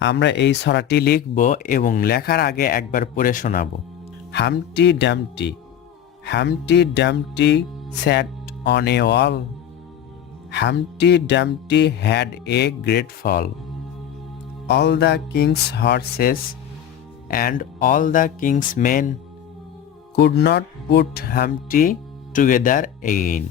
আমরা এই ছড়াটি লিখব এবং লেখার আগে একবার পড়ে শোনাবো। হামটি ডামটি, হামটি ডামটি sat on a wall. Humpty Dumpty had a great fall. All the king's horses and all the king's men could not put Humpty together again.